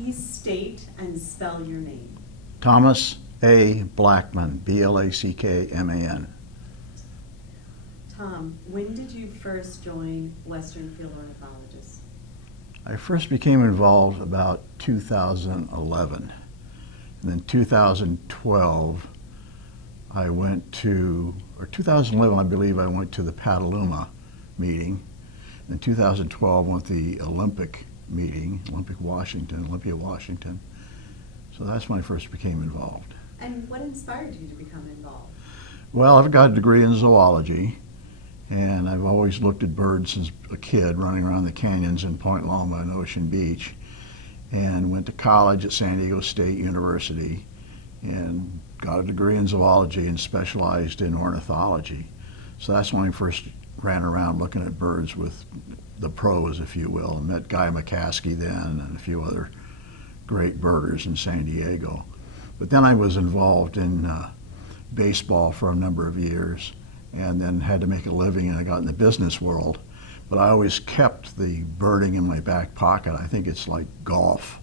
please state and spell your name? Thomas A. Blackman, Blackman. Tom, when did you first join Western Field Ornithologists? I first became involved about 2011. And then 2012, I went to, or 2011, I believe I went to the Petaluma meeting. In 2012, went to the Olympic meeting, Olympia, Washington. So that's when I first became involved. And what inspired you to become involved? Well, I've got a degree in zoology, and I've always looked at birds since a kid, running around the canyons in Point Loma and Ocean Beach, and went to college at San Diego State University and got a degree in zoology and specialized in ornithology. So that's when I first ran around looking at birds with the pros, if you will, and met Guy McCaskey then and a few other great birders in San Diego. But then I was involved in baseball for a number of years and then had to make a living, and I got in the business world. But I always kept the birding in my back pocket. I think it's like golf.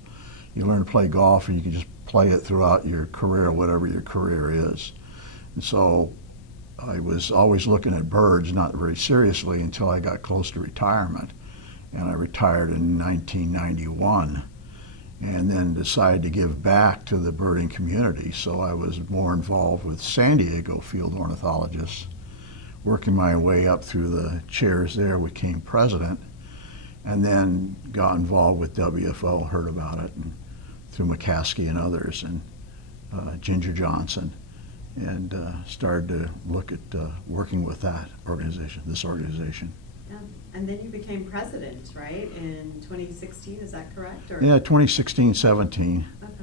You learn to play golf and you can just play it throughout your career, whatever your career is. And so I was always looking at birds, not very seriously, until I got close to retirement. And I retired in 1991 and then decided to give back to the birding community. So I was more involved with San Diego field ornithologists, working my way up through the chairs there, became president, and then got involved with WFO, heard about it, and through McCaskey and others, and Ginger Johnson, and started to look at working with that organization, this organization. Yeah. And then you became president, right, in 2016, is that correct? Or? Yeah, 2016-17. Okay.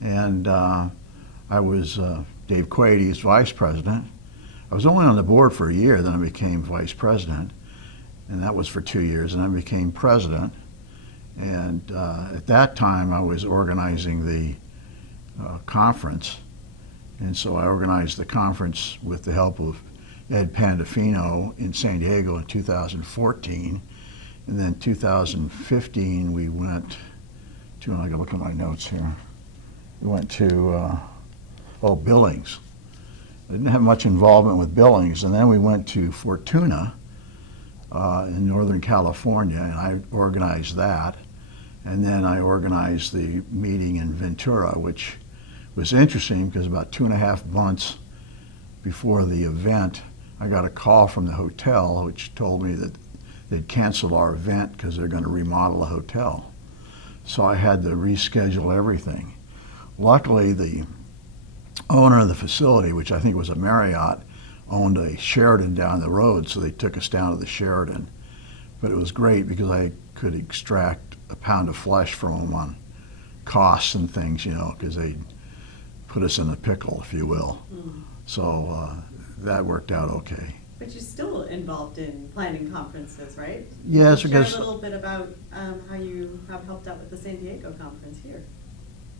And I was Dave Quady's vice president. I was only on the board for a year, then I became vice president, and that was for 2 years, and I became president. And at that time, I was organizing the conference, and so I organized the conference with the help of Ed Pandolfino in San Diego in 2014, and then 2015 we went to, and I gotta look at my notes here, we went to, Billings. I didn't have much involvement with Billings, and then we went to Fortuna in Northern California, and I organized that. And then I organized the meeting in Ventura, which was interesting because about 2.5 months before the event, I got a call from the hotel which told me that they'd canceled our event because they're going to remodel the hotel. So I had to reschedule everything. Luckily, the owner of the facility, which I think was a Marriott, owned a Sheraton down the road, so they took us down to the Sheraton. But it was great because I could extract a pound of flesh from them on costs and things, you know, because they put us in a pickle, if you will. Mm. So that worked out okay. But you're still involved in planning conferences, right? Yes, Share because a little bit about how you have helped out with the San Diego conference here.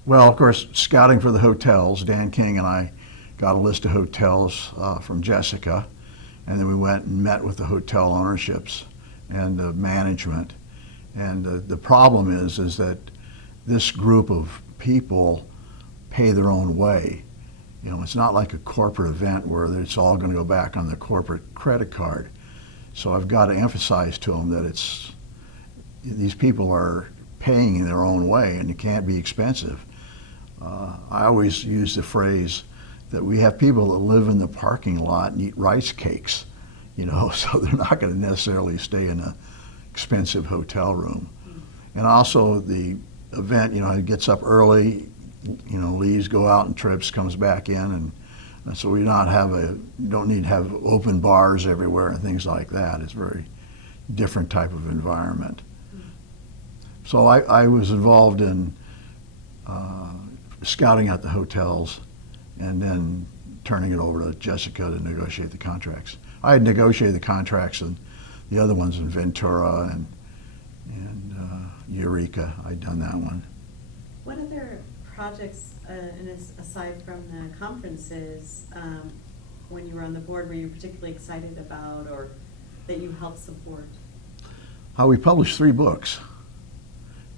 well, of course, scouting for the hotels, Dan King and I got a list of hotels from Jessica, and then we went and met with the hotel ownerships and the management. And the problem is that this group of people pay their own way. You know, it's not like a corporate event where it's all going to go back on the corporate credit card. So I've got to emphasize to them that these people are paying in their own way, and it can't be expensive. I always use the phrase that we have people that live in the parking lot and eat rice cakes, you know, so they're not going to necessarily stay in an expensive hotel room. And also the event, you know, it gets up early, you know, leaves, go out and trips, comes back in, and so we don't need to have open bars everywhere and things like that. It's a very different type of environment. So I was involved in scouting out the hotels and then turning it over to Jessica to negotiate the contracts. I had negotiated the contracts and the other ones in Ventura and Eureka. I'd done that one. What other projects, aside from the conferences, when you were on the board, were you particularly excited about or that you helped support? We published 3 books,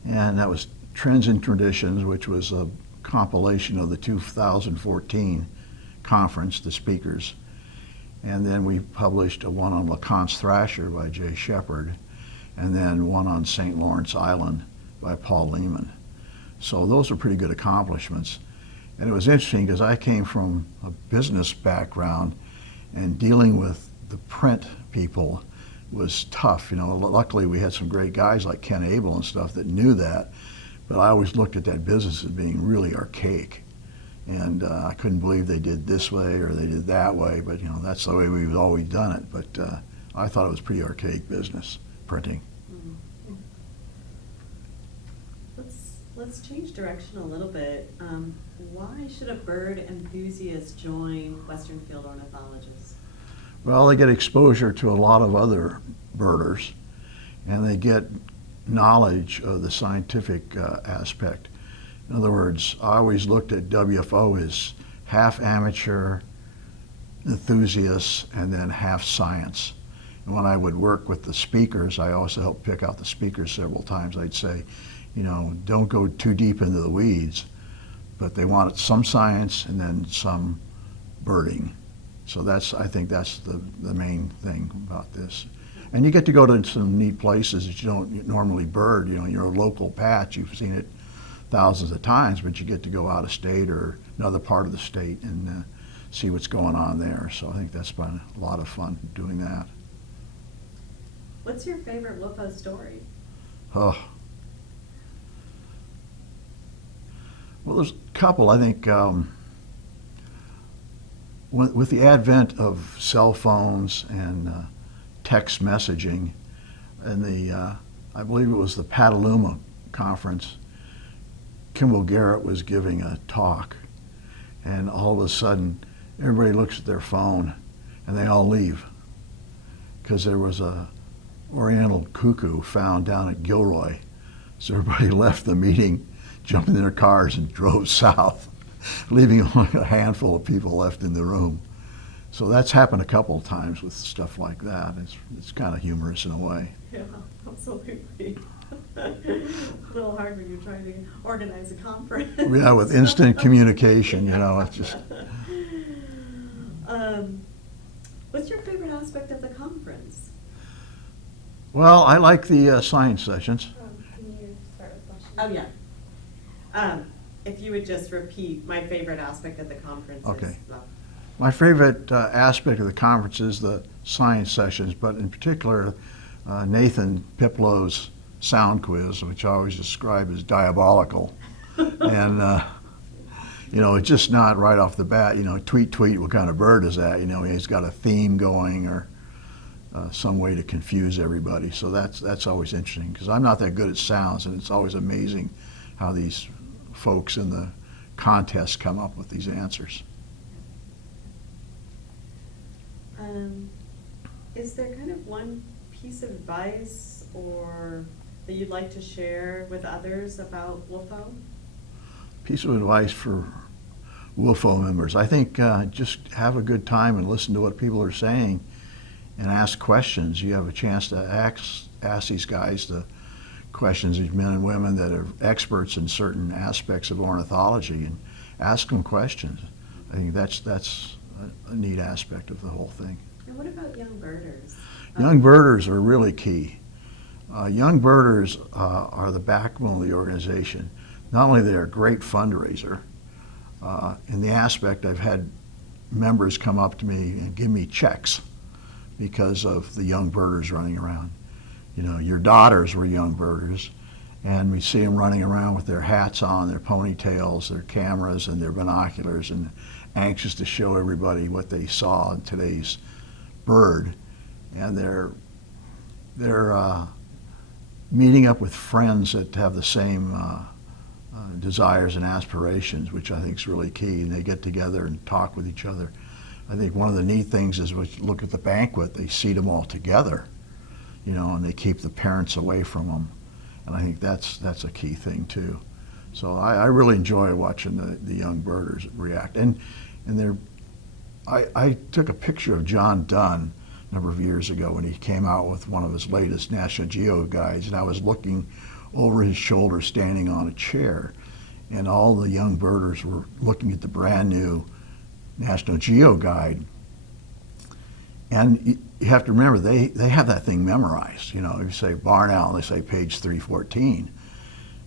and that was Trends and Traditions, which was a compilation of the 2014 conference, the speakers. And then we published one on LeConte's Thrasher by Jay Shepard, and then one on St. Lawrence Island by Paul Lehman. So those were pretty good accomplishments. And it was interesting because I came from a business background, and dealing with the print people was tough. You know, luckily we had some great guys like Ken Abel and stuff that knew that, but I always looked at that business as being really archaic. And I couldn't believe they did this way or they did that way, but you know, that's the way we've always done it. But I thought it was pretty archaic business, printing. Mm-hmm. Let's change direction a little bit. Why should a bird enthusiast join Western Field Ornithologists? Well, they get exposure to a lot of other birders, and they get knowledge of the scientific aspect. In other words, I always looked at WFO as half amateur enthusiasts and then half science. And when I would work with the speakers, I also helped pick out the speakers several times. I'd say, you know, don't go too deep into the weeds, but they wanted some science and then some birding. So I think that's the main thing about this. And you get to go to some neat places that you don't normally bird. You know, your local patch, you've seen it thousands of times, but you get to go out of state or another part of the state and see what's going on there. So I think that's been a lot of fun doing that. What's your favorite WFO story? Oh. Well, there's a couple. I think with the advent of cell phones and text messaging, and I believe it was the Petaluma conference, Kimball Garrett was giving a talk, and all of a sudden everybody looks at their phone and they all leave because there was a oriental cuckoo found down at Gilroy. So everybody left the meeting, jumped in their cars and drove south, leaving only a handful of people left in the room. So that's happened a couple of times with stuff like that. It's kind of humorous in a way. Yeah, absolutely. A little hard when you're trying to organize a conference. Yeah, with instant communication, you know, it's just. What's your favorite aspect of the conference? Well, I like the science sessions. Can you start with questions? Oh, yeah. If you would just repeat, my favorite aspect of the conference Okay. is My favorite aspect of the conference is the science sessions, but in particular, Nathan Piplow's sound quiz, which I always describe as diabolical. And, you know, it's just not right off the bat, you know, tweet, what kind of bird is that? You know, he's got a theme going or some way to confuse everybody. So that's always interesting because I'm not that good at sounds, and it's always amazing how these folks in the contest come up with these answers. Is there kind of one piece of advice or that you'd like to share with others about WFO? Piece of advice for WFO members. I think just have a good time and listen to what people are saying and ask questions. You have a chance to ask these guys the questions, these men and women that are experts in certain aspects of ornithology, and ask them questions. I think that's a neat aspect of the whole thing. And what about young birders? Young birders are really key. Young birders are the backbone of the organization. Not only they're a great fundraiser, in the aspect I've had members come up to me and give me checks because of the young birders running around. You know, your daughters were young birders, and we see them running around with their hats on, their ponytails, their cameras, and their binoculars, and anxious to show everybody what they saw in today's bird. And they're meeting up with friends that have the same desires and aspirations, which I think is really key. And they get together and talk with each other. I think one of the neat things is when you look at the banquet, they seat them all together, you know, and they keep the parents away from them. And I think that's a key thing too. So I really enjoy watching the young birders react. And I took a picture of John Dunn. a number of years ago when he came out with one of his latest National Geo guides, and I was looking over his shoulder standing on a chair, and all the young birders were looking at the brand new National Geo guide. And you have to remember, they have that thing memorized. You know, if you say barn owl, they say page 314.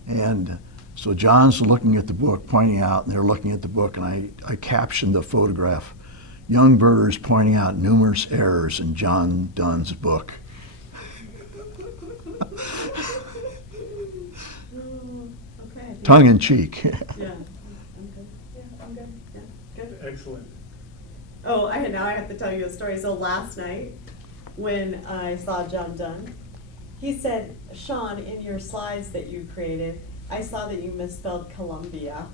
And so John's looking at the book, pointing out, and they're looking at the book, and I captioned the photograph, "Young birders pointing out numerous errors in John Dunn's book." Oh, okay. I think- Tongue in cheek. Yeah, I'm good. Yeah, I'm good. Yeah, good. Excellent. Oh, now I have to tell you a story. So last night, when I saw John Dunn, he said, "Sean, in your slides that you created, I saw that you misspelled Columbia."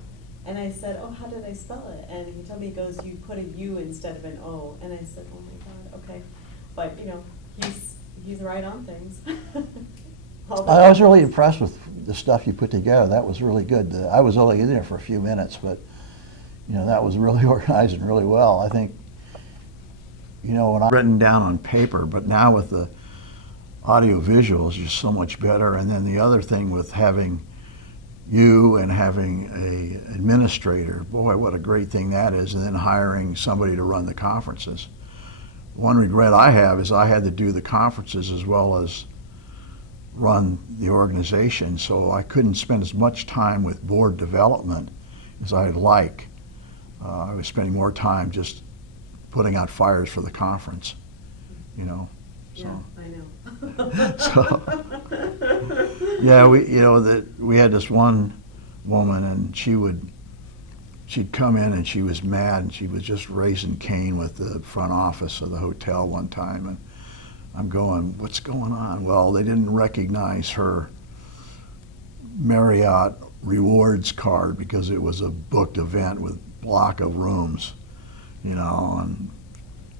And I said, "Oh, how did I spell it?" And he told me, he goes, "You put a U instead of an O." And I said, "Oh my God, okay." But, you know, he's right on things. All the I was really times. impressed with the stuff you put together. That was really good. I was only in there for a few minutes, but, you know, that was really organized and really well. I think, you know, when I Written down on paper, but now with the audio visuals, just so much better. And then the other thing with having you and having a administrator, boy, what a great thing that is, and then hiring somebody to run the conferences. One regret I have is I had to do the conferences as well as run the organization, so I couldn't spend as much time with board development as I'd like. I was spending more time just putting out fires for the conference, you know. Yeah, So, I know. So, yeah, we had this one woman, and she'd come in and she was mad, and she was just raising Cain with the front office of the hotel one time, and I'm going, "What's going on?" Well, they didn't recognize her Marriott rewards card because it was a booked event with block of rooms, you know, and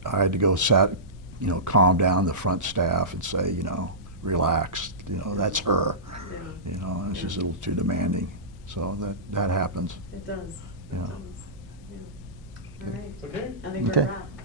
I had to go calm down the front staff and say, you know, relax, you know, that's her, Yeah, you know, and she's a Yeah. little too demanding. So that happens. it does. It Yeah. does. Yeah. All right. Okay. I think we're Okay. wrapped.